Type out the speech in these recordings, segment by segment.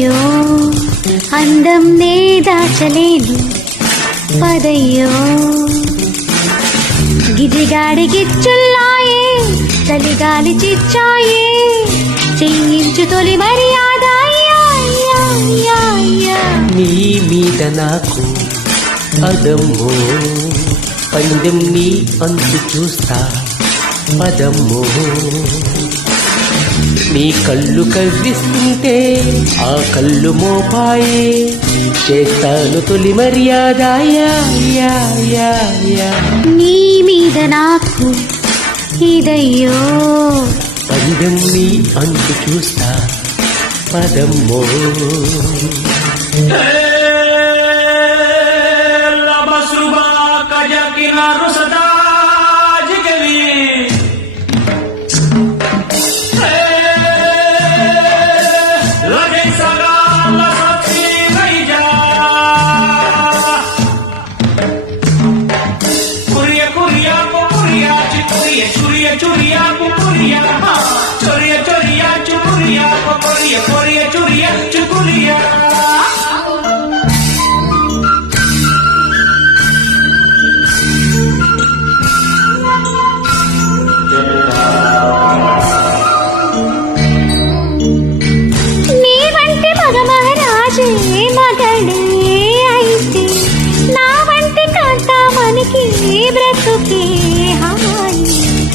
ఇదయ్యో అందం నే దాచలేదు పదయ్యో గిజిగాడి గిచ్చుల్లాయే చలిగాలి చిచ్చాయే చెయ్యించు తొలి మర్యాద నీ మీద నాకు అదమ్మో పందెం నీ అంతు చూస్తా పదమ్మో నీ కళ్ళు కవ్విస్తుంటే ఆ కళ్ళు మోపాయే చేస్తాను తొలి మర్యాద నీ మీద నాకు ఇదయ్యో పందెం నీ అంతు చూస్తా పదమ్మో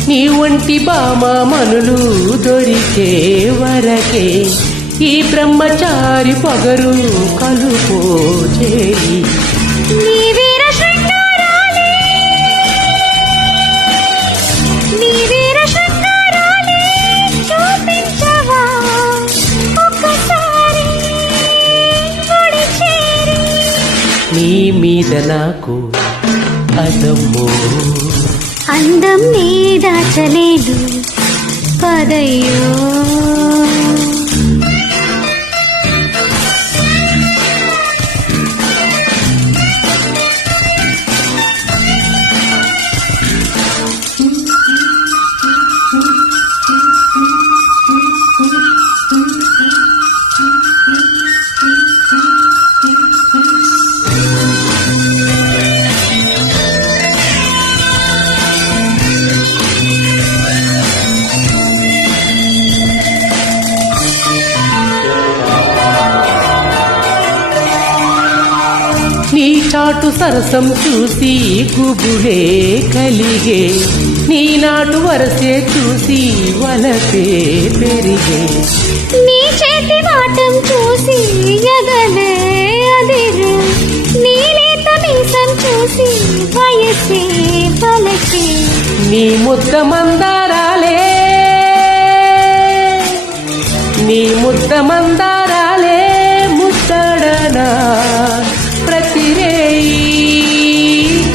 నీ వంటి బామనులు దొరికే వరకే ఈ బ్రహ్మచారి పొగరు కలుపో చేయి నీ మీద నాకు అదమ్మో అందం నీ దాచలేదు పదయ్యో నీ చాటు సరసం చూసి గుబులే కలిగే నీ నాటు వరసే చూసి వలసే పెరిగే నీ చేతి వాటం చూసి ఎగలే అదిరే నీ లేత మీసం చూసి వయసే పలకే నీ ముద్ద మందారాలే నీ ముద్ద మందారాలే ముద్దడనా ప్రతిరేయి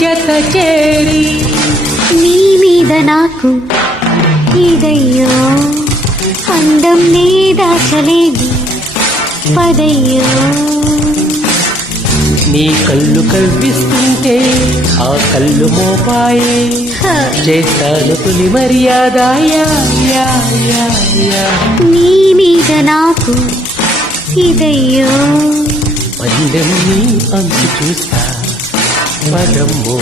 జత చేరి నీ మీద నాకు ఇదయ్యో అందం నీ దాచలేదు పదయ్యో నీ కళ్ళు కవ్విస్తుంటే ఆ కళ్ళు మోపాయే చేస్తాను తొలి మర్యాద నీ మీద నాకు ఇదయ్యో పందెం నీ అంతు చూస్తా పదమ్మో